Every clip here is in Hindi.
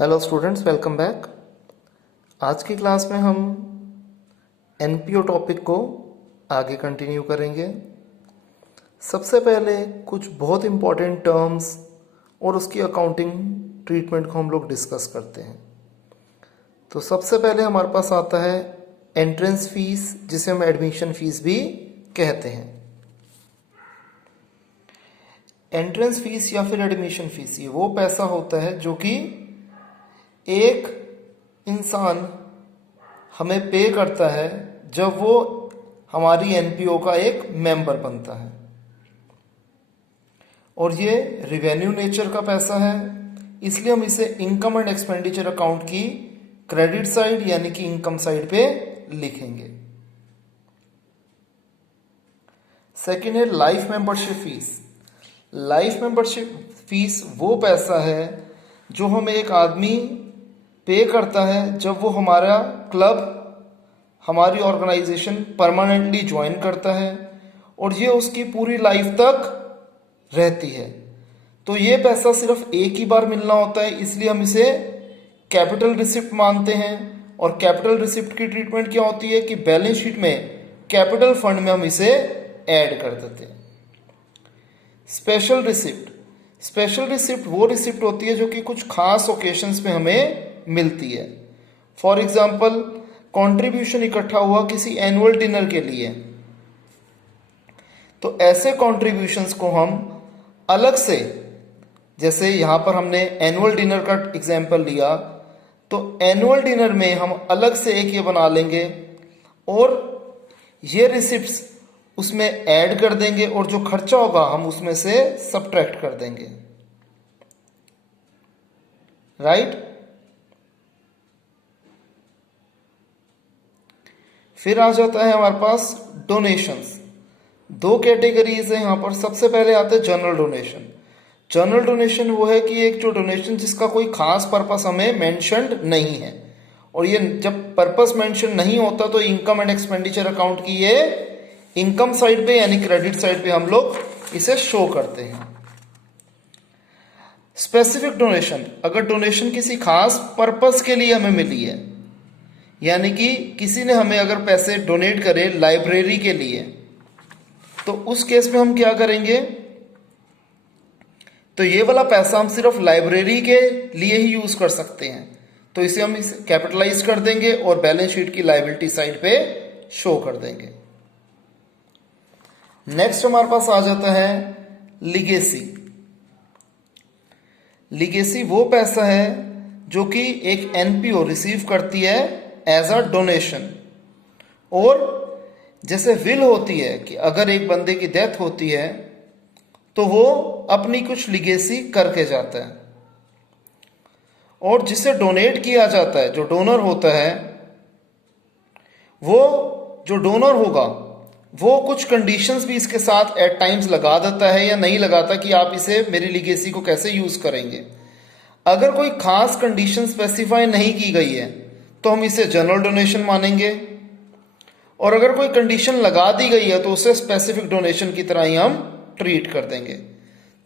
Hello students, welcome back. आज की क्लास में हम एनपीओ टॉपिक को आगे कंटिन्यू करेंगे। सबसे पहले कुछ बहुत इम्पॉर्टेंट टर्म्स और उसकी अकाउंटिंग ट्रीटमेंट को हम लोग डिस्कस करते हैं। तो सबसे पहले हमारे पास आता है एंट्रेंस फीस, जिसे हम एडमिशन फीस भी कहते हैं। एंट्रेंस फीस या फिर एडमिशन फीस ये वो पैसा होता है जो कि एक इंसान हमें पे करता है जब वो हमारी एनपीओ का एक मेंबर बनता है, और ये रिवेन्यू नेचर का पैसा है, इसलिए हम इसे इनकम एंड एक्सपेंडिचर अकाउंट की क्रेडिट साइड यानी कि इनकम साइड पे लिखेंगे। सेकेंड है life membership fees. Life membership fees वो पैसा है जो हमें एक आदमी पे करता है जब वो हमारा क्लब, हमारी ऑर्गेनाइजेशन परमानेंटली ज्वाइन करता है, और ये उसकी पूरी लाइफ तक रहती है। तो ये पैसा सिर्फ एक ही बार मिलना होता है, इसलिए हम इसे कैपिटल रिसिप्ट मानते हैं। और कैपिटल रिसिप्ट की ट्रीटमेंट क्या होती है कि बैलेंस शीट में कैपिटल फंड में हम इसे ऐड कर देते हैं। Special receipt. स्पेशल रिसिप्ट वो रिसिप्ट होती है जो कि कुछ खास ओकेशंस में हमें मिलती है। फॉर एग्जाम्पल, कंट्रीब्यूशन इकट्ठा हुआ किसी एनुअल डिनर के लिए, तो ऐसे कंट्रीब्यूशंस को हम अलग से, जैसे यहां पर हमने एनुअल डिनर का एग्जाम्पल लिया, तो एनुअल डिनर में हम अलग से एक ये बना लेंगे और ये रिसिप्ट्स उसमें ऐड कर देंगे, और जो खर्चा होगा हम उसमें से सबट्रैक्ट कर देंगे। राइट? फिर आ जाता है हमारे पास डोनेशंस। दो कैटेगरीज है यहाँ पर। सबसे पहले आते हैं जनरल डोनेशन। जनरल डोनेशन वो है कि एक जो डोनेशन जिसका कोई खास पर्पस हमें मेंशन्ड नहीं है, और ये जब पर्पस मेंशन नहीं होता तो इनकम एंड एक्सपेंडिचर अकाउंट की ये इनकम साइड पे यानी क्रेडिट साइड पे हम लोग इसे शो करते हैं। स्पेसिफिक डोनेशन, अगर डोनेशन किसी खास पर्पस के लिए हमें मिली है, यानी कि किसी ने हमें अगर पैसे डोनेट करे लाइब्रेरी के लिए, तो उस केस में हम क्या करेंगे, तो ये वाला पैसा हम सिर्फ लाइब्रेरी के लिए ही यूज कर सकते हैं, तो इसे हम कैपिटलाइज कर देंगे और बैलेंस शीट की लायबिलिटी साइड पे शो कर देंगे। नेक्स्ट हमारे पास आ जाता है लीगेसी। लीगेसी वो पैसा है जो कि एक एनपीओ रिसीव करती है एज अ डोनेशन, और जैसे विल होती है कि अगर एक बंदे की डेथ होती है तो वो अपनी कुछ लीगेसी करके जाता है, और जिसे डोनेट किया जाता है, जो डोनर होता है, वो जो डोनर होगा वो कुछ कंडीशंस भी इसके साथ एट टाइम्स लगा देता है या नहीं लगाता कि आप इसे मेरी लीगेसी को कैसे यूज करेंगे। अगर कोई खास कंडीशन स्पेसिफाई नहीं की गई है तो हम इसे जनरल डोनेशन मानेंगे, और अगर कोई कंडीशन लगा दी गई है तो उसे स्पेसिफिक डोनेशन की तरह ही हम ट्रीट कर देंगे।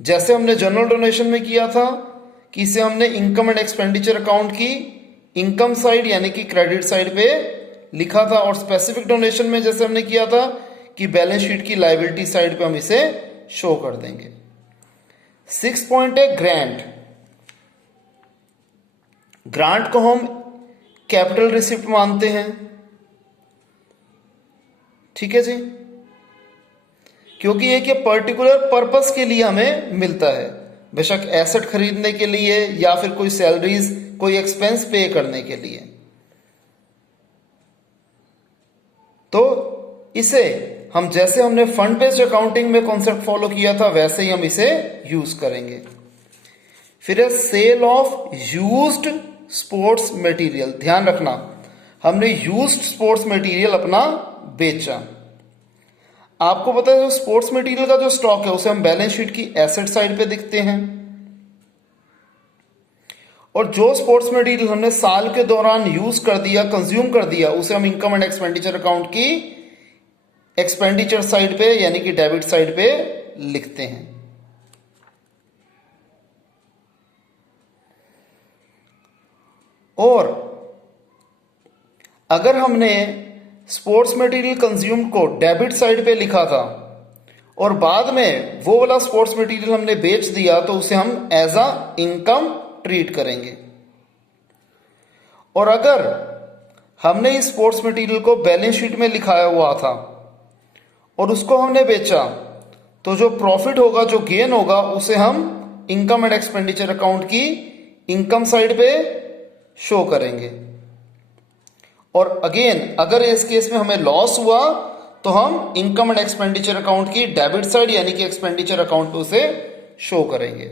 जैसे हमने जनरल डोनेशन में किया था कि इसे हमने इनकम एंड एक्सपेंडिचर अकाउंट की इनकम साइड यानी कि क्रेडिट साइड पे लिखा था, और स्पेसिफिक डोनेशन में जैसे हमने किया था कि बैलेंस शीट की लायबिलिटी साइड पे हम इसे शो कर देंगे। 6 पॉइंट है ग्रांट। ग्रांट को हम कैपिटल रिसिप्ट मानते हैं, ठीक है जी, क्योंकि एक ये पर्टिकुलर पर्पस के लिए हमें मिलता है, बेशक एसेट खरीदने के लिए या फिर कोई सैलरीज, कोई एक्सपेंस पे करने के लिए। तो इसे हम, जैसे हमने फंड बेस्ड अकाउंटिंग में कॉन्सेप्ट फॉलो किया था, वैसे ही हम इसे यूज करेंगे। फिर है sale of used sports material. ध्यान रखना, हमने यूज्ड स्पोर्ट्स मटेरियल अपना बेचा। आपको पता है जो स्पोर्ट्स मटेरियल का जो स्टॉक है उसे हम बैलेंस शीट की एसेट साइड पे दिखते हैं, और जो स्पोर्ट्स मटेरियल हमने साल के दौरान यूज कर दिया, कंज्यूम कर दिया, उसे हम इनकम एंड एक्सपेंडिचर अकाउंट की एक्सपेंडिचर साइड पे यानी कि डेबिट साइड पे लिखते हैं। और अगर हमने स्पोर्ट्स मटेरियल कंज्यूम को डेबिट साइड पे लिखा था और बाद में वो वाला स्पोर्ट्स मटेरियल हमने बेच दिया तो उसे हम एज अ इनकम ट्रीट करेंगे। और अगर हमने इस स्पोर्ट्स मटेरियल को बैलेंस शीट में लिखाया हुआ था और उसको हमने बेचा तो जो प्रॉफिट होगा, जो गेन होगा, उसे हम इनकम एंड एक्सपेंडिचर अकाउंट की इनकम साइड पे शो करेंगे। और अगेन अगर इस केस में हमें लॉस हुआ तो हम इनकम एंड एक्सपेंडिचर अकाउंट की डेबिट साइड यानी कि एक्सपेंडिचर अकाउंट पे उसे शो करेंगे।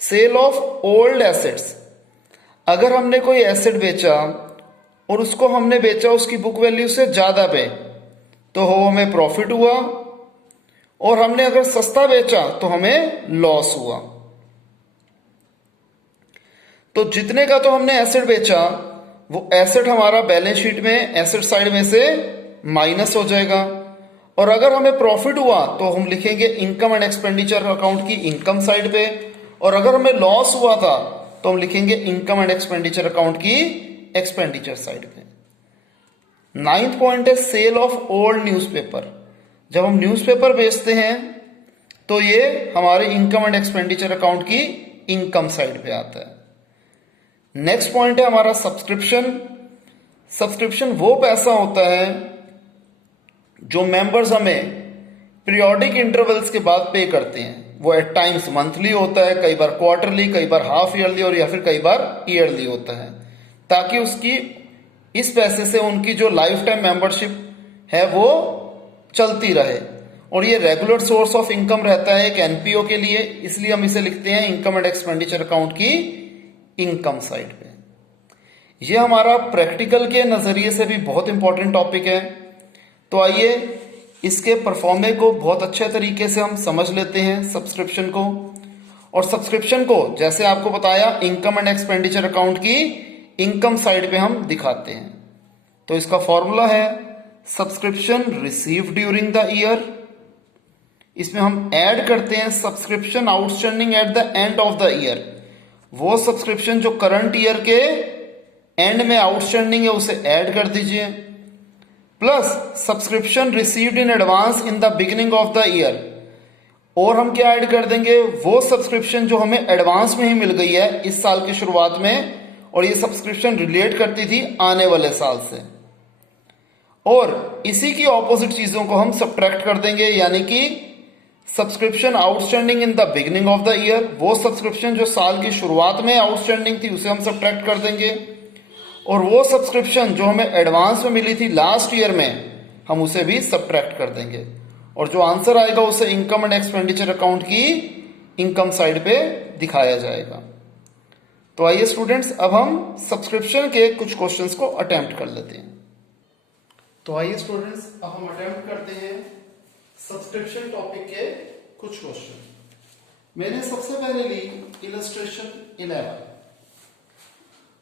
सेल ऑफ ओल्ड एसेट्स, अगर हमने कोई एसेट बेचा और उसको हमने बेचा उसकी बुक वैल्यू से ज्यादा पे तो हो हमें प्रॉफिट हुआ, और हमने अगर सस्ता बेचा तो हमें लॉस हुआ। तो जितने का तो हमने एसेट बेचा वो एसेट हमारा बैलेंस शीट में एसेट साइड में से माइनस हो जाएगा, और अगर हमें प्रॉफिट हुआ तो हम लिखेंगे इनकम एंड एक्सपेंडिचर अकाउंट की इनकम साइड पे, और अगर हमें लॉस हुआ था तो हम लिखेंगे इनकम एंड एक्सपेंडिचर अकाउंट की एक्सपेंडिचर साइड पे। 9th पॉइंट है सेल ऑफ ओल्ड न्यूज़पेपर। जब हम न्यूज़पेपर बेचते हैं तो ये हमारे इनकम एंड एक्सपेंडिचर अकाउंट की इनकम साइड पे आता है। नेक्स्ट पॉइंट है हमारा सब्सक्रिप्शन। सब्सक्रिप्शन वो पैसा होता है जो मेंबर्स हमें पीरियोडिक इंटरवल्स के बाद पे करते हैं। वो एट टाइम्स मंथली होता है, कई बार क्वार्टरली, कई बार हाफ ईयरली और या फिर कई बार ईयरली होता है, ताकि उसकी इस पैसे से उनकी जो लाइफ टाइम मेंबरशिप है वो चलती रहे। और ये रेगुलर सोर्स ऑफ इनकम रहता है एक एनपीओ के लिए, इसलिए हम इसे लिखते हैं इनकम एंड एक्सपेंडिचर अकाउंट की इनकम साइड पे। ये हमारा प्रैक्टिकल के नजरिए से भी बहुत इंपॉर्टेंट टॉपिक है। तो आइए इसके परफॉर्मे को बहुत अच्छे तरीके से हम समझ लेते हैं सब्सक्रिप्शन को। और सब्सक्रिप्शन को जैसे आपको बताया इनकम एंड एक्सपेंडिचर अकाउंट की इनकम साइड पे हम दिखाते हैं। तो इसका फॉर्मूला है subscription receive during the year, इसमें हम ऐड करते हैं subscription outstanding at the end of the year. वो सब्सक्रिप्शन जो करंट ईयर के एंड में आउटस्टैंडिंग है उसे ऐड कर दीजिए, plus subscription received in advance in the beginning of the year. और हम क्या ऐड कर देंगे, वो सब्सक्रिप्शन जो हमें एडवांस में ही मिल गई है इस साल की शुरुआत में, और ये सब्सक्रिप्शन रिलेट करती थी आने वाले साल से। और इसी की ऑपोजिट चीजों को हम सब्ट्रैक्ट कर देंगे, यानी कि subscription outstanding in the beginning of the year, वो सब्सक्रिप्शन जो साल की शुरुआत में आउटस्टैंडिंग थी उसे हम सब्ट्रैक्ट कर देंगे, और वो सब्सक्रिप्शन जो हमें एडवांस में मिली थी लास्ट ईयर में हम उसे भी सब्ट्रैक्ट कर देंगे, और जो आंसर आएगा उसे इनकम एंड एक्सपेंडिचर अकाउंट की इनकम साइड पे दिखाया जाएगा। तो आइए स्टूडेंट्स अब हम सब्सक्रिप्शन के कुछ क्वेश्चंस को अटेम्प्ट कर लेते हैं। तो आइए स्टूडेंट्स अब हम अटेम्प्ट करते हैं सब्सक्रिप्शन टॉपिक के कुछ क्वेश्चन। मैंने सबसे पहले ली इलस्ट्रेशन 11।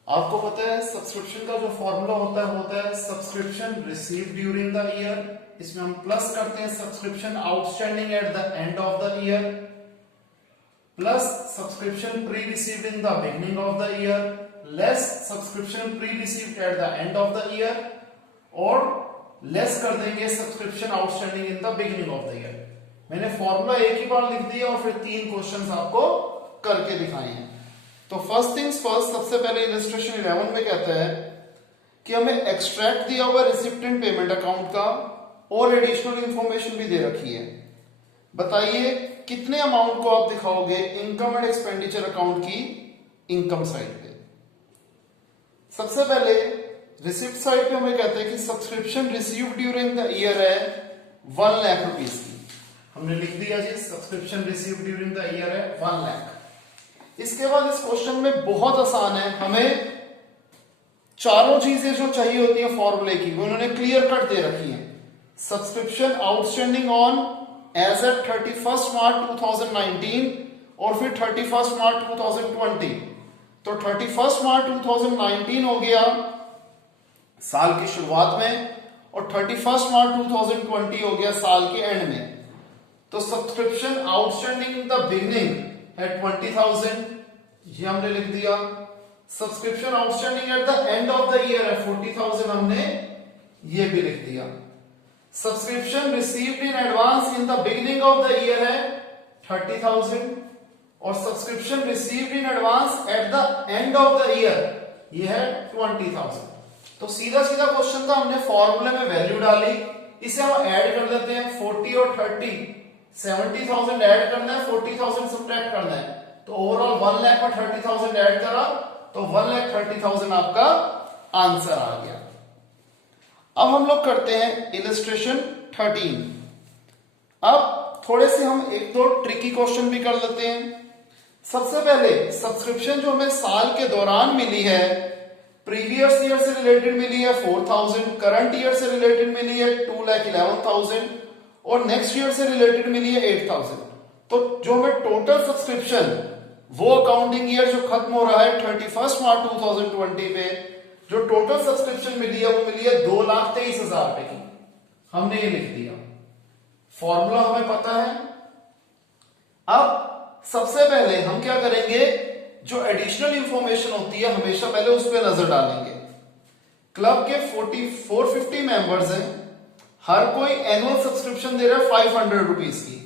आपको पता है सब्सक्रिप्शन का जो फॉर्मूला होता है subscription receive during the year, इसमें हम प्लस करते हैं subscription outstanding at the end of the year, plus subscription pre received in the beginning of the year, less subscription pre received eight the end of the year, और लेस कर देंगे subscription outstanding in the beginning of the year. मैंने फॉर्मूला एक ही बार लिख दिया और फिर 3 क्वेश्चंस आपको करके दिखाए हैं। तो फर्स्ट थिंग्स फर्स्ट, सबसे पहले इलस्ट्रेशन 11 में कहता है कि हमें एक्सट्रैक्ट दिया हुआ रिसिप्टेंट पेमेंट अकाउंट का और एडिशनल इंफॉर्मेशन भी दे रखी है। बताइए कितने अमाउंट को आप दिखाओगे इनकम एंड एक्सपेंडिचर अकाउंट की इनकम साइड पे। सबसे पहले रिसिप्ट साइड पे हमें कहते हैं कि subscription receive during the year है 1 लाख रुपीस की। हमने लिख दिया जी subscription receive during the year है 1 लाख। इसके बाद इस क्वेश्चन में बहुत आसान है, हमें चारों चीजें जो चाहिए होती है फॉर्मूले की वो उन्होंने क्लियर कट दे रखी है। Subscription outstanding on as at 31 March 2019 और फिर 31 मार्च 2020। तो 31 मार्च 2019 हो गया साल की शुरुआत में, और 31 मार्च 2020 हो गया साल के एंड में। तो subscription outstanding in the beginning है 20,000, ये हमने लिख दिया, subscription outstanding at the end of the year है 40,000, हमने ये भी लिख दिया। Subscription received in advance in the beginning of the year है 30,000 और subscription received in advance at the end of the year ये है 20,000। तो सीधा सीधा क्वेश्चन था, हमने फॉर्मूले में वैल्यू डाली, इसे हम ऐड कर लेते हैं 40 और 30, 70,000 ऐड करना है, 40,000 सब्ट्रैक्ट करना है, तो ओवरऑल 1 लाख में 30,000 ऐड करा तो 1,30,000 आपका आंसर आ गया। अब हम लोग करते हैं इलस्ट्रेशन 13। अब थोड़े से हम एक दो ट्रिकी क्वेश्चन भी कर लेते हैं। सबसे पहले सब्सक्रिप्शन जो हमें साल के दौरान मिली है, प्रीवियस ईयर से रिलेटेड मिली है 4,000, करंट ईयर से रिलेटेड मिली है 2,11,000 और नेक्स्ट ईयर से रिलेटेड मिली है 8,000। तो जो हमें टोटल सब्सक्रिप्शन वो अकाउंटिंग ईयर जो खत्म हो रहा है 31 मार्च 2020 पे जो टोटल सब्सक्रिप्शन मिली है वो मिली है 2,23,000 रुपए की, हमने ये लिख दिया। फॉर्मूला हमें पता है। अब सबसे पहले हम क्या करेंगे, जो एडिशनल इंफॉर्मेशन होती है हमेशा पहले उस पर नजर डालेंगे। क्लब के 450 मेंबर्स हैं, हर कोई एनुअल सब्सक्रिप्शन दे रहा है 500 रुपीज की।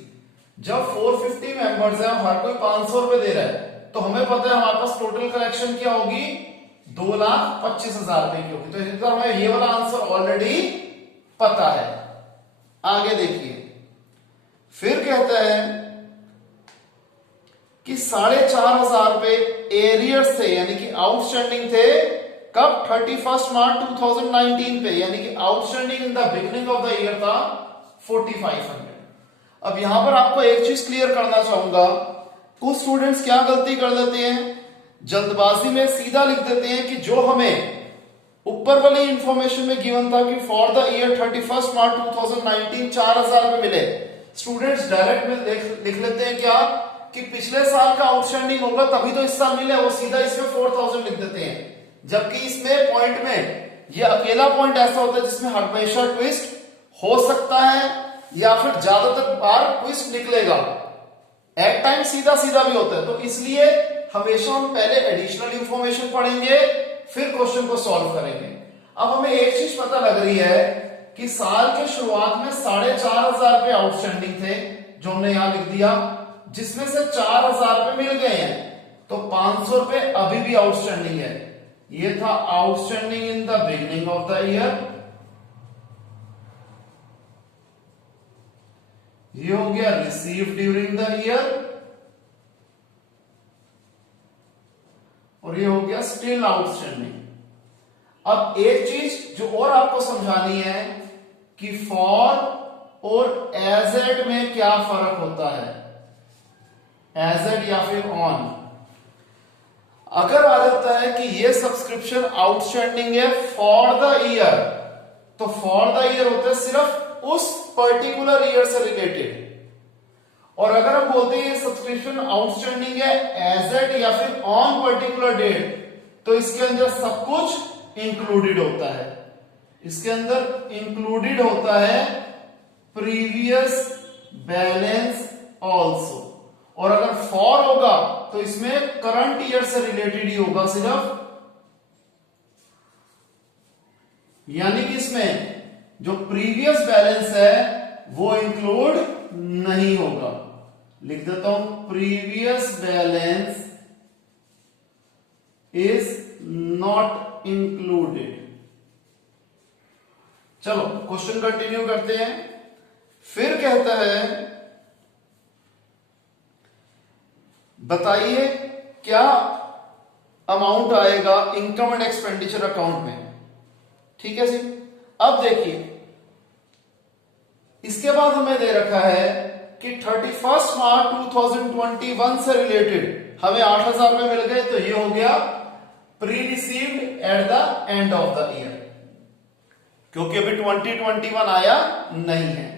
जब 450 मेंबर्स हैं हर कोई 500 रुपए दे रहा है तो हमें पता है हमारे पास टोटल कलेक्शन क्या होगी 2,25,000 रुपए की होगी। तो इस तरह हमें ये वाला आंसर ऑलरेडी पता है। आगे देखिए, फिर कहता है कि 4,500 रुपए एरियर्स थे यानी कि आउटस्टैंडिंग थे कब 31 मार्च 2019 पे, यानी कि outstanding in the beginning of the year था 4,500। अब यहां पर आपको एक चीज क्लियर करना चाहूंगा, कुछ स्टूडेंट्स क्या गलती कर देते हैं, जल्दबाजी में सीधा लिख देते हैं कि जो हमें ऊपर वाली इंफॉर्मेशन में गिवन था कि फॉर द ईयर 31 मार्च 2019 4,000 रुपए मिले, स्टूडेंट्स डायरेक्ट में लिख लेते हैं क्या कि पिछले साल का आउटस्टैंडिंग होगा तभी तो इस साल मिले, वो सीधा इसमें 4,000 लिख देते हैं। जबकि इसमें पॉइंट में ये अकेला पॉइंट ऐसा होता है जिसमें हमेशा ट्विस्ट हो सकता है या फिर ज्यादातर बार ट्विस्ट निकलेगा, एट टाइम सीधा सीधा भी होता है। तो इसलिए हमेशा हम पहले एडिशनल इंफॉर्मेशन पढ़ेंगे फिर क्वेश्चन को सॉल्व करेंगे। अब हमें एक चीज पता लग रही है कि साल के शुरुआत में 4,500 रुपए आउटस्टैंडिंग थे जो हमने यहां लिख दिया, जिसमें से 4,000 रुपए मिल गए हैं तो 500 रुपए अभी भी आउटस्टैंडिंग है। ये था outstanding in the beginning of the year, ये हो गया रिसीव ड्यूरिंग द ईयर और ये हो गया स्टिल आउटस्टैंडिंग। अब एक चीज जो और आपको समझानी है कि फॉर और एजेड में क्या फर्क होता है, एजेड या फिर ऑन। अगर आ जाता है कि ये सब्सक्रिप्शन आउटस्टैंडिंग है फॉर द ईयर, तो फॉर द ईयर होता है सिर्फ उस पर्टिकुलर ईयर से रिलेटेड, और अगर हम बोलते हैं ये सब्सक्रिप्शन आउटस्टैंडिंग है एजेड या फिर ऑन पर्टिकुलर डेट, तो इसके अंदर सब कुछ इंक्लूडेड होता है। इसके अंदर इंक्लूडेड होता है प्रीवियस बैलेंस ऑल्सो, और अगर फॉर होगा तो इसमें करंट ईयर से रिलेटेड ही होगा सिर्फ, यानी कि इसमें जो प्रीवियस बैलेंस है वो इंक्लूड नहीं होगा। लिख देता हूं previous balance is not included. चलो क्वेश्चन कंटिन्यू करते हैं। फिर कहता है बताइए क्या अमाउंट आएगा इनकम एंड एक्सपेंडिचर अकाउंट में। ठीक है जी, अब देखिए इसके बाद हमें दे रखा है कि 31 मार्च 2021 से रिलेटेड हमें 8,000 रुपए मिल गए, तो ये हो गया pre received eight the end of the year, क्योंकि अभी 2021 आया नहीं है।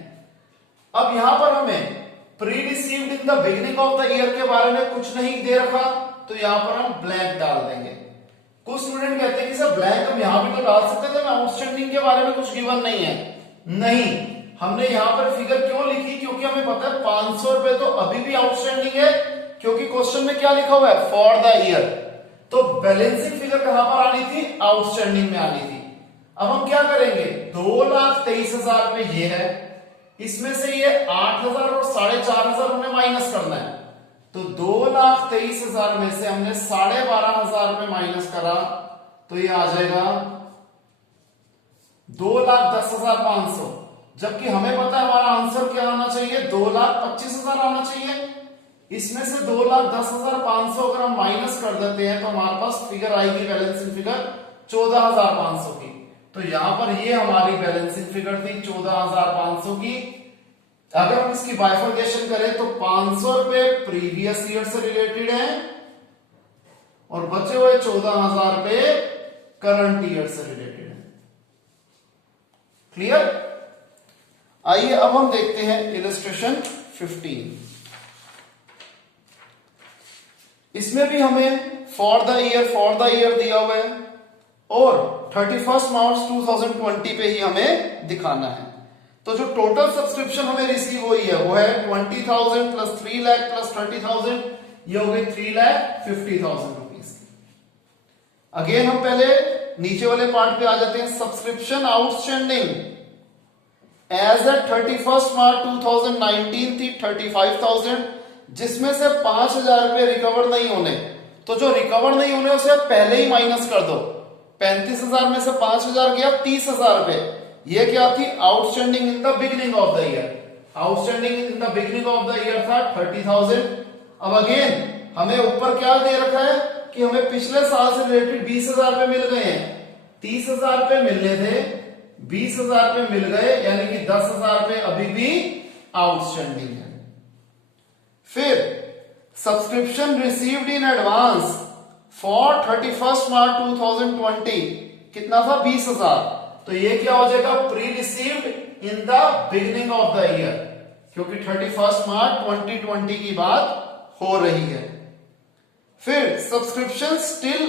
अब यहां पर हमें pre received in the beginning of the year के बारे में कुछ नहीं दे रखा, तो यहां पर हम ब्लैंक डाल देंगे। कुछ स्टूडेंट कहते हैं कि सर ब्लैंक हम यहां भी तो डाल सकते थे, आउटस्टैंडिंग के बारे में कुछ गिवन नहीं है। नहीं, हमने यहां पर फिगर क्यों लिखी, क्योंकि हमें पता है 500 रुपए तो अभी भी आउटस्टैंडिंग है, क्योंकि क्वेश्चन में क्या लिखा हुआ है फॉर द ईयर। तो बैलेंसिंग फिगर कहां पर आनी थी, आउटस्टैंडिंग में आनी थी। अब हम क्या करेंगे, 2,23,000 पे ये है, इसमें से ये 8,000 और 4,500 हमने माइनस करना है। तो 2,23,000 में से हमने 12,500 रुपए माइनस करा तो ये आ जाएगा 2,10,500। जबकि हमें पता है हमारा आंसर क्या आना चाहिए, 2,25,000 आना चाहिए। इसमें से 2,10,500 अगर हम माइनस कर देते हैं तो हमारे पास फिगर आएगी बैलेंसिंग फिगर 14,500 की। तो यहां पर ये हमारी बैलेंसिंग फिगर थी 14,500 की। अगर हम इसकी बाइफर्केशन करें तो 500 रुपए प्रीवियस ईयर से रिलेटेड है और बचे हुए 14,000 रुपए करंट ईयर से रिलेटेड है। क्लियर? आइए अब हम देखते हैं इलस्ट्रेशन 15। इसमें भी हमें फॉर द ईयर दिया हुआ है और 31 मार्च 2020 पे ही हमें दिखाना है। तो जो टोटल सब्सक्रिप्शन हमें रिसीव हुई है वो है 20,000 प्लस 3 लाख प्लस 30,000, ये हो गई 3,50,000 रुपीज। अगेन हम पहले नीचे वाले पार्ट पे आ जाते हैं। Subscription outstanding as at 31 March 2019 थी 35,000, जिसमें से 5,000 रुपए रिकवर नहीं होने। तो जो रिकवर नहीं होने उसे पहले ही माइनस कर दो। 35,000 में से 5,000 गया 30,000 रुपए। ये क्या थी, outstanding in the beginning of the year. Outstanding in the beginning of the year था 30,000। अब अगेन हमें ऊपर क्या दे रखा है कि हमें पिछले साल से रिलेटेड 20,000 रुपए मिल गए हैं। 30,000 रुपए मिलने थे, 20,000 रुपए मिल गए, यानी कि 10,000 रुपए अभी भी आउटस्टैंडिंग है। फिर subscription received in advance for 31 March 2020 कितना था, 20,000। तो ये क्या हो जाएगा, pre received in the beginning of the year, क्योंकि 31 मार्च 2020 की बात हो रही है। फिर subscription still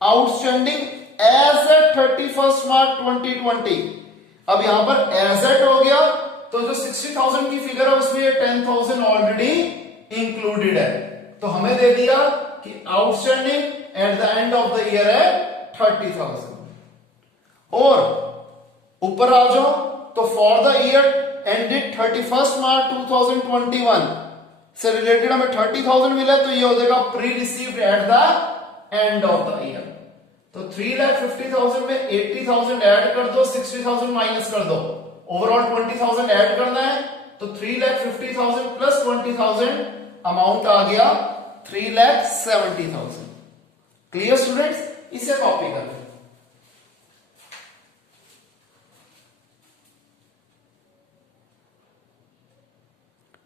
outstanding as at 31 March 2020। अब यहां पर एज एट हो गया तो जो 60,000 की फिगर है उसमें 10,000 ऑलरेडी इंक्लूडेड है। तो हमें दे दिया कि outstanding at the end of the year है 30,000। और ऊपर आ जाओ तो फॉर द ईयर एंडेड 31 मार्च 2021 से रिलेटेड हमें 30,000 मिला, तो ये हो जाएगा pre received eight the end of the year. तो 3,50,000 में 80,000 ऐड कर दो, 60,000 माइनस कर दो, ओवरऑल 20,000 ऐड करना है। तो 3,50,000 प्लस 20,000 अमाउंट आ गया 3,70,000। Clear students? इसे कॉपी कर लें।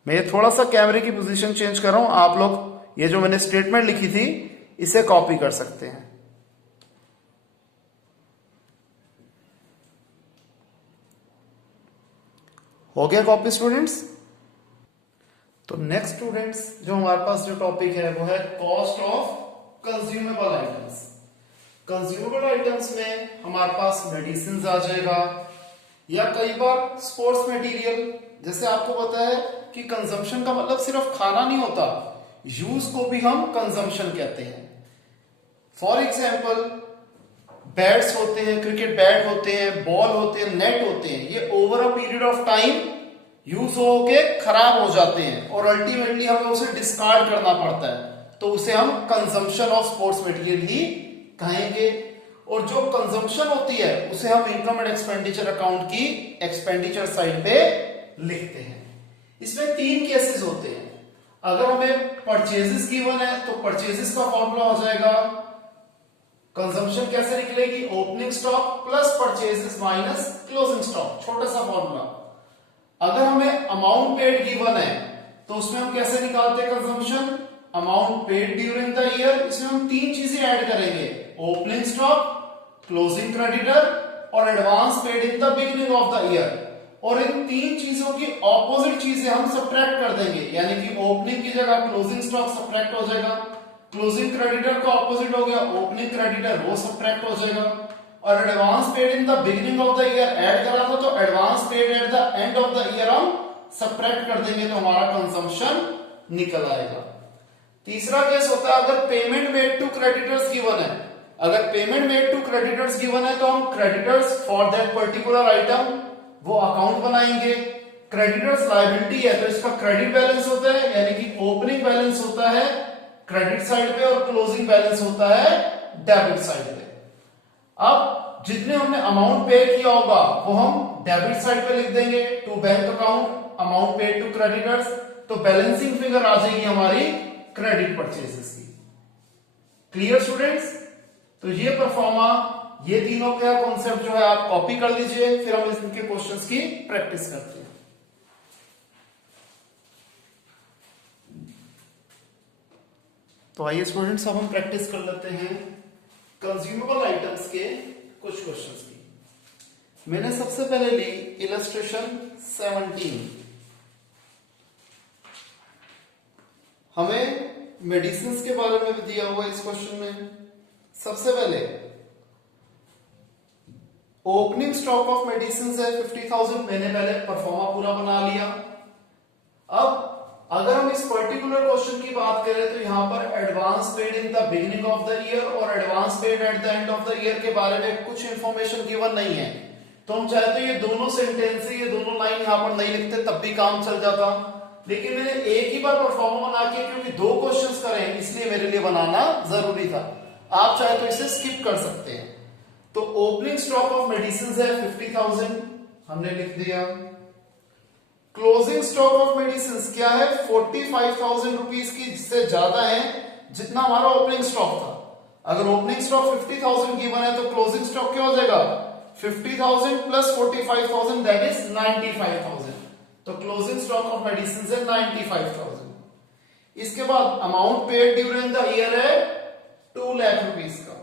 मैं ये थोड़ा सा कैमरे की पोजीशन चेंज कर रहा हूं, आप लोग ये जो मैंने स्टेटमेंट लिखी थी इसे कॉपी कर सकते हैं। हो गया कॉपी स्टूडेंट्स? तो नेक्स्ट स्टूडेंट्स जो हमारे पास जो टॉपिक है वो है cost of consumable items. Consumable items में हमारे पास मेडिसिन आ जाएगा या कई बार स्पोर्ट्स मटेरियल। जैसे आपको पता है कि कंजम्पशन का मतलब सिर्फ खाना नहीं होता, यूज को भी हम कंजम्पशन कहते हैं। फॉर एग्जाम्पल बैट्स होते हैं, क्रिकेट बैट होते हैं, बॉल होते हैं, नेट होते हैं, ये over a period of time use होके खराब हो जाते हैं और अल्टीमेटली हमें उसे डिस्कार्ड करना पड़ता है। तो उसे हम कंजम्पशन ऑफ स्पोर्ट्स मटेरियल ही कहेंगे। और जो कंजम्पशन होती है उसे हम इनकम एंड एक्सपेंडिचर अकाउंट की एक्सपेंडिचर साइड पे लिखते हैं। इसमें 3 केसेस होते हैं। अगर हमें परचेजेस गिवन है तो परचेजेस का फॉर्मूला हो जाएगा, कंजम्पशन कैसे निकलेगी, opening stock plus purchases minus closing stock, छोटा सा फॉर्मूला। अगर हमें अमाउंट पेड गिवन है तो उसमें हम कैसे निकालते हैं consumption, amount paid during the year. इसमें हम 3 चीजें ऐड करेंगे, ओपनिंग स्टॉक, क्लोजिंग क्रेडिटर और advance paid in the beginning of the year. और इन 3 चीजों की ऑपोजिट चीजें हम सब्ट्रैक्ट कर देंगे, यानी कि ओपनिंग की जगह क्लोजिंग स्टॉक सब्ट्रैक्ट हो जाएगा, क्लोजिंग क्रेडिटर का ऑपोजिट हो गया ओपनिंग क्रेडिटर, वो सब्ट्रैक्ट हो जाएगा। और advance paid in the beginning of the year add करा था तो advance paid at the end of the year हम सब्ट्रैक्ट कर देंगे तो हमारा कंजम्पशन निकल आएगा। तीसरा केस होता है अगर payment made to creditors given है। अगर payment made to creditors given है तो हम creditors for that particular item वो अकाउंट बनाएंगे। क्रेडिटर्स लायबिलिटी है तो इसका क्रेडिट बैलेंस होता है, यानी कि ओपनिंग बैलेंस होता है क्रेडिट साइड पे और क्लोजिंग बैलेंस होता है डेबिट साइड पे। अब जितने हमने अमाउंट पे किया होगा वो हम डेबिट साइड पे लिख देंगे to bank account amount paid to creditors, तो बैलेंसिंग फिगर आ जाएगी हमारी क्रेडिट परचेजेस की। Clear students? तो ये परफॉर्मा, ये तीनों का कॉन्सेप्ट जो है आप कॉपी कर लीजिए, फिर हम इनके क्वेश्चंस की प्रैक्टिस करते हैं। तो आइए स्टूडेंट्स अब हम प्रैक्टिस कर लेते हैं कंज्यूमेबल आइटम्स के कुछ क्वेश्चंस की। मैंने सबसे पहले ली इलस्ट्रेशन 17। हमें मेडिसिन के बारे में भी दिया हुआ इस क्वेश्चन में। सबसे पहले ओपनिंग स्टॉक ऑफ मेडिसिन है 50,000, मैंने पहले परफॉर्मा पूरा बना लिया। अब अगर हम इस पर्टिकुलर क्वेश्चन की बात करें तो यहां पर advance paid in the beginning of the year और advance paid at the end of the year के बारे में कुछ इंफॉर्मेशन गिवन नहीं है, तो हम चाहते तो ये दोनों सेंटेंस, ये दोनों लाइन यहां पर नहीं लिखते तब भी काम चल जाता, लेकिन मैंने एक ही बार परफॉर्मा बना के, क्योंकि दो क्वेश्चंस करें इसलिए मेरे लिए बनाना जरूरी था। आप चाहे तो इसे स्किप कर सकते हैं। तो ओपनिंग स्टॉक ऑफ मेडिसिन है 50,000, हमने लिख दिया। क्लोजिंग स्टॉक ऑफ मेडिसिन क्या है 45,000 रुपीज की, जिससे ज्यादा है जितना हमारा ओपनिंग स्टॉक था। अगर ओपनिंग स्टॉक 50,000 गिवन है तो क्लोजिंग स्टॉक क्या हो जाएगा 50,000 प्लस 45,000 दैट इज 95,000। तो क्लोजिंग स्टॉक ऑफ मेडिसिन है 95,000। इसके बाद amount paid during the year है 2 लाख रुपीज का।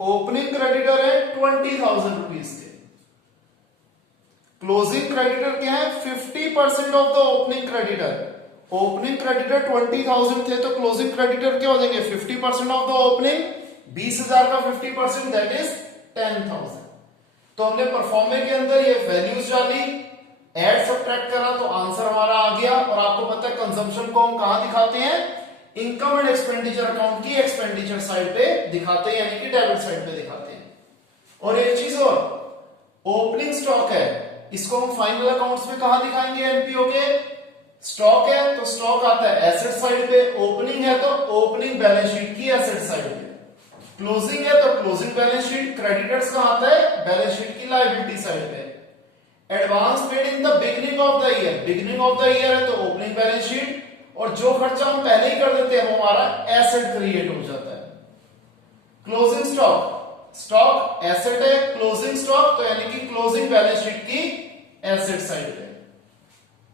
ओपनिंग क्रेडिटर है 20,000 रुपीज के। क्लोजिंग क्रेडिटर क्या है 50% of the opening creditor. Opening creditor 20,000 थे तो क्लोजिंग क्रेडिटर क्या हो जाएंगे 50% ऑफ द ओपनिंग, 20,000 का 50% दैट इज 10,000। तो हमने परफॉर्मे के अंदर ये वैल्यूज डाली, एड सब्ट्रैक्ट करा तो आंसर हमारा आ गया। और आपको पता है कंजम्पशन को हम कहां दिखाते हैं, इनकम एंड एक्सपेंडिचर अकाउंट की एक्सपेंडिचर साइड पे दिखाते हैं, यानी कि डेबिट साइड पे दिखाते हैं। और एक चीज और, ओपनिंग स्टॉक है, इसको हम फाइनल अकाउंट्स में कहां दिखाएंगे, एनपीओ के। स्टॉक है तो स्टॉक आता है एसेट साइड पे, ओपनिंग है तो ओपनिंग बैलेंस शीट की एसेट साइड पे, क्लोजिंग है तो क्लोजिंग बैलेंस शीट, क्रेडिटर्स कहां आता है बैलेंस शीट की लायबिलिटी साइड पे। Advance paid in the beginning of the year, beginning of the year है तो ओपनिंग बैलेंस शीट, और जो खर्चा हम पहले ही कर देते हैं वो हमारा एसेट क्रिएट हो जाता है। क्लोजिंग स्टॉक, स्टॉक एसेट है, क्लोजिंग स्टॉक तो यानी कि क्लोजिंग बैलेंस शीट की एसेट साइड पे।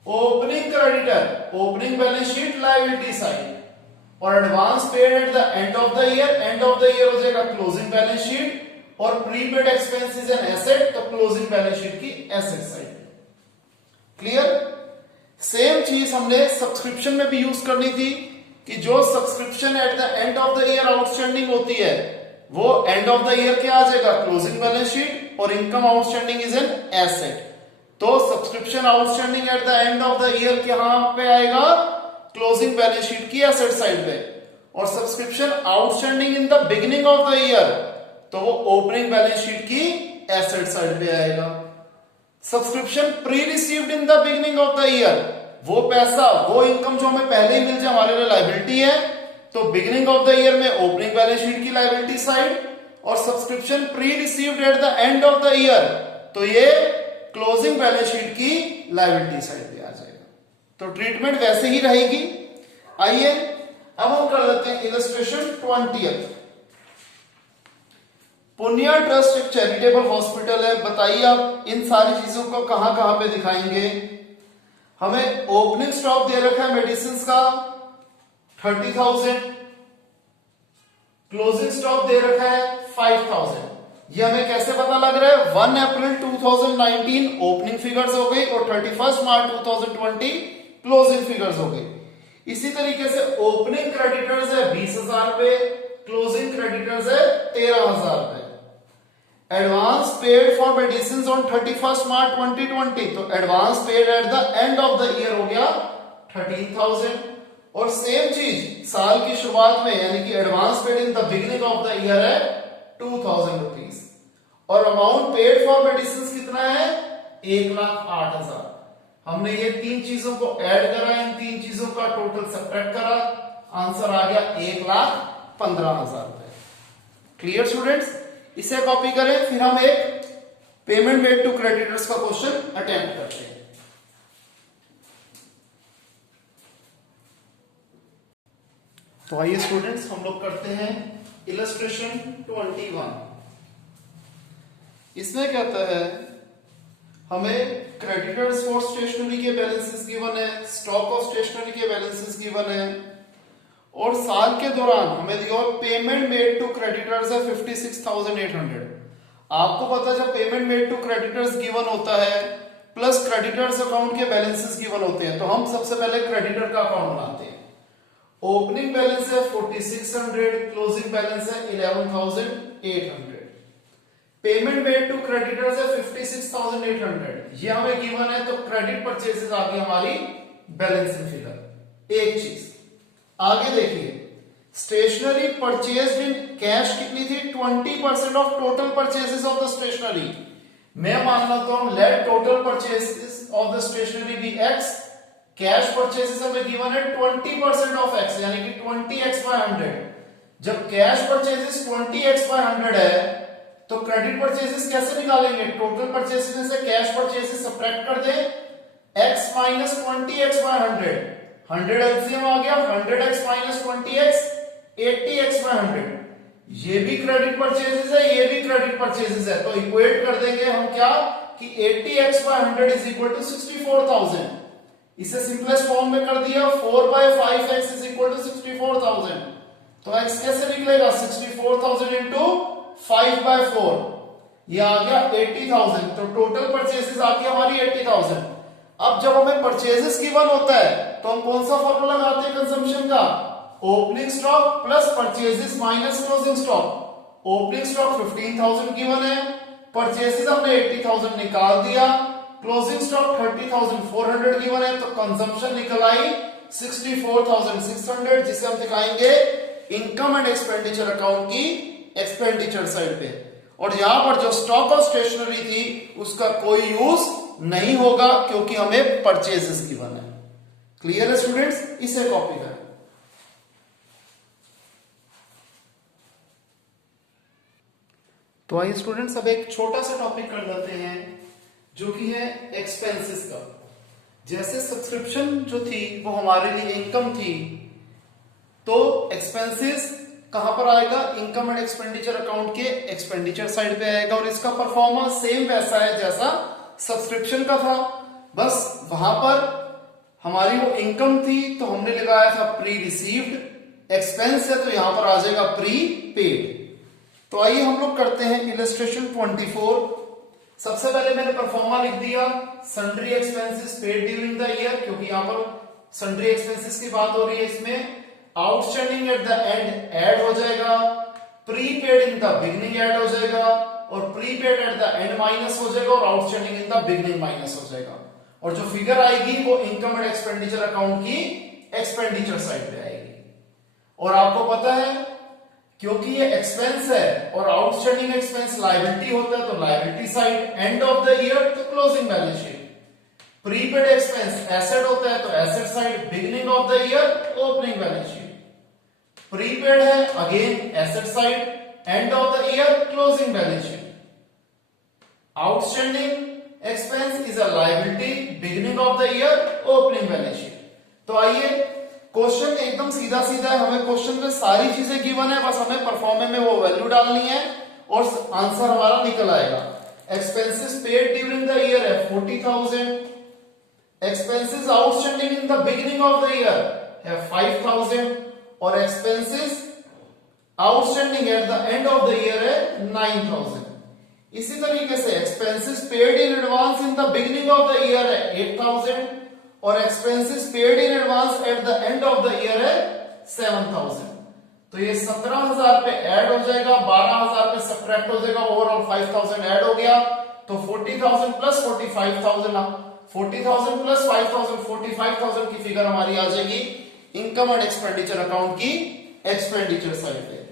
Opening creditor, opening balance sheet liability side, और advance paid at the end of the year, end of the year हो जाएगा क्लोजिंग बैलेंस शीट, और प्रीपेड एक्सपेंसेस एंड एसेट तो क्लोजिंग बैलेंस शीट की एसेट साइड। क्लियर? सेम चीज हमने सब्सक्रिप्शन में भी यूज करनी थी कि जो subscription eight the end of the year outstanding होती है वो एंड ऑफ द ईयर क्या आ जाएगा क्लोजिंग बैलेंस शीट, और income outstanding is an asset. तो subscription outstanding at the end of the year कहां पे आएगा क्लोजिंग बैलेंस शीट की एसेट साइड पे, और subscription outstanding in the beginning of the year तो वो ओपनिंग बैलेंस शीट की एसेट साइड पे आएगा। Subscription pre received in the beginning of the year, वो पैसा, वो इनकम जो हमें पहले ही मिल जाए हमारे लिए लायबिलिटी है, तो बिगिनिंग ऑफ द ईयर में ओपनिंग बैलेंस शीट की लायबिलिटी साइड, और subscription pre received eight the end of the year तो ये क्लोजिंग बैलेंस शीट की लायबिलिटी साइड पे आ जाएगा। तो ट्रीटमेंट वैसे ही रहेगी। आइए अब हम कर लेते हैं इलस्ट्रेशन 20। पुण्या ट्रस्ट एक चैरिटेबल हॉस्पिटल है, बताइए आप इन सारी चीजों को कहां कहां पे दिखाएंगे। हमें ओपनिंग स्टॉक दे रखा है मेडिसिन का 30,000, क्लोजिंग स्टॉक दे रखा है 5,000। ये हमें कैसे पता लग रहा है 1 अप्रैल 2019 ओपनिंग फिगर्स हो गई और 31 मार्च 2020 क्लोजिंग फिगर्स हो गई। इसी तरीके से ओपनिंग क्रेडिटर्स है 20,000 पे, क्लोजिंग क्रेडिटर्स है 13,000 पे। Advance paid for medicine on 31 March 2020 तो advance paid at the end of the year हो गया 13,000, और सेम चीज साल की शुरुआत में यानी कि advance paid in the beginning of the year है 2000 रुपीज और अमाउंट पेड फॉर मेडिसिन कितना है 1,08,000। हमने ये तीन चीजों को ऐड करा, इन तीन चीजों का टोटल सब्ट्रैक्ट करा, आंसर आ गया 1,15,000 रुपए। Clear students? इसे कॉपी करें, फिर हम एक पेमेंट मेड टू क्रेडिटर्स का क्वेश्चन अटेम्प्ट करते हैं। तो आइए स्टूडेंट्स हम लोग करते हैं इलस्ट्रेशन 21। इसमें कहता है हमें क्रेडिटर्स फॉर स्टेशनरी के बैलेंसेस गिवन है, स्टॉक ऑफ स्टेशनरी के बैलेंसेस गिवन है और साल के दौरान हमें दिया पेमेंट मेड टू क्रेडिटर्स है 56,800। आपको पता है जब payment made to creditors given होता है प्लस क्रेडिटर्स अकाउंट के बैलेंसेस गिवन होते हैं, तो हम सबसे पहले क्रेडिटर का अकाउंट बनाते हैं। ओपनिंग बैलेंस है 4600, क्लोजिंग बैलेंस है 11,800। पेमेंट मेड टू क्रेडिटर्स है 56,800, ये हमें गिवन है, तो क्रेडिट परचेसेस आ गई हमारी बैलेंसिंग फिगर। एक चीज आगे देखिए, स्टेशनरी परचेज्ड इन कैश कितनी थी 20% of total purchases of the stationery. मैं मान लेता हूं let total purchases of the stationery be x, cash purchases हमें गिवन है 20% ऑफ एक्स यानी कि 20x/100। जब कैश परचेसेस 20x/100 है तो क्रेडिट परचेसेस कैसे निकालेंगे? टोटल परचेसेस में से कैश परचेसेस सब्ट्रैक्ट कर दें, x माइनस 20x/100, 100 एलसीएम आ गया, 100x माइनस 20x 80x/100। ये भी क्रेडिट परचेसेस है, ये भी क्रेडिट परचेसेस है, तो इक्वेट कर देंगे हम क्या कि 80x/100 इज इक्वल टू 64,000। इसे सिंपलेस्ट फॉर्म में कर दिया, 4/5x इज इक्वल टू 64,000। तो x कैसे निकलेगा 64,000 इंटू 5/4, ये आ गया 80,000। तो टोटल परचेसेस आ गई हमारी 80,000। अब जब हमें परचेसेस गिवन होता है तो हम कौन सा फॉर्मूला लगाते हैं कंजम्पशन का? Opening stock plus purchases minus closing stock. Opening stock 15,000 given है, परचेसेस हमने 80,000 निकाल दिया, क्लोजिंग स्टॉक 30,400 गिवन है, तो कंजम्पशन निकल आई 64,600, जिसे हम दिखाएंगे इनकम एंड एक्सपेंडिचर अकाउंट की एक्सपेंडिचर साइड पे। और यहां पर जो स्टॉक ऑफ स्टेशनरी थी उसका कोई यूज नहीं होगा क्योंकि हमें परचेसेस गिवन है। क्लियर है स्टूडेंट्स? इसे कॉपी करें। तो आइए स्टूडेंट्स अब एक छोटा सा टॉपिक कर लेते हैं जो कि है एक्सपेंसेस का। जैसे सब्सक्रिप्शन जो थी वो हमारे लिए इनकम थी, तो एक्सपेंसेस कहां पर आएगा? इनकम एंड एक्सपेंडिचर अकाउंट के एक्सपेंडिचर साइड पे आएगा और इसका परफॉर्मेंस सेम वैसा है जैसा सब्सक्रिप्शन का था, बस वहां पर हमारी वो इनकम थी तो हमने लगाया था प्री रिसीव्ड, एक्सपेंस है तो यहां पर आ जाएगा प्री पेड। तो आइए हम लोग करते हैं इलस्ट्रेशन 24। सबसे पहले मैंने परफॉर्मा लिख दिया, sundry expenses paid during the year, क्योंकि यहां पर सन्ड्री एक्सपेंसेस की बात हो रही है, इसमें outstanding at the and add हो जाएगा, prepaid in the beginning add हो जाएगा और prepaid eight the and minus हो जाएगा और outstanding in the beginning minus हो जाएगा। और जो फिगर आएगी वो इनकम एंड एक्सपेंडिचर अकाउंट की एक्सपेंडिचर साइड पे आएगी। और आपको पता है क्योंकि ये एक्सपेंस है और आउटस्टैंडिंग एक्सपेंस लायबिलिटी होता है, तो liability side end of the year तो closing balance sheet. Prepaid expense asset होता है तो asset side beginning of the year opening balance sheet. Prepaid है again asset side end of the year closing balance sheet. Outstanding expense is a liability beginning of the year opening balance sheet. तो आइए क्वेश्चन एकदम सीधा सीधा है, हमें क्वेश्चन में सारी चीजें गिवन है, बस हमें परफॉर्मे में वो वैल्यू डालनी है और आंसर हमारा निकल आएगा। Expenses paid during the year है 40,000, expenses outstanding in the beginning of the year है 5,000 और expenses outstanding at the end of the year है 9,000। इसी तरीके से expenses paid in advance in the beginning of the year है 8,000 और expenses paid in advance at the end of the year है 7,000। तो ये 17,000 पे ऐड हो जाएगा, 12,000 पे सब्ट्रैक्ट हो जाएगा, ओवरऑल 5,000 ऐड हो गया, तो 40,000 प्लस 45,000, 40,000 प्लस 5,000 45,000 की फिगर हमारी आ जाएगी इनकम एंड एक्सपेंडिचर अकाउंट की एक्सपेंडिचर साइड है।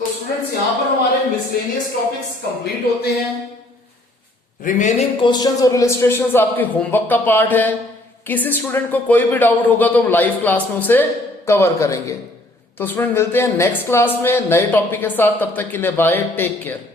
तो स्टूडेंट्स यहां पर हमारे मिसलेनियस टॉपिक्स कंप्लीट होते हैं। रिमेनिंग क्वेश्चंस और इलस्ट्रेशंस आपके होमवर्क का पार्ट है। किसी स्टूडेंट को कोई भी डाउट होगा तो हम लाइव क्लास में उसे कवर करेंगे। तो स्टूडेंट मिलते हैं नेक्स्ट क्लास में नए टॉपिक के साथ। तब तक के लिए बाय, टेक केयर।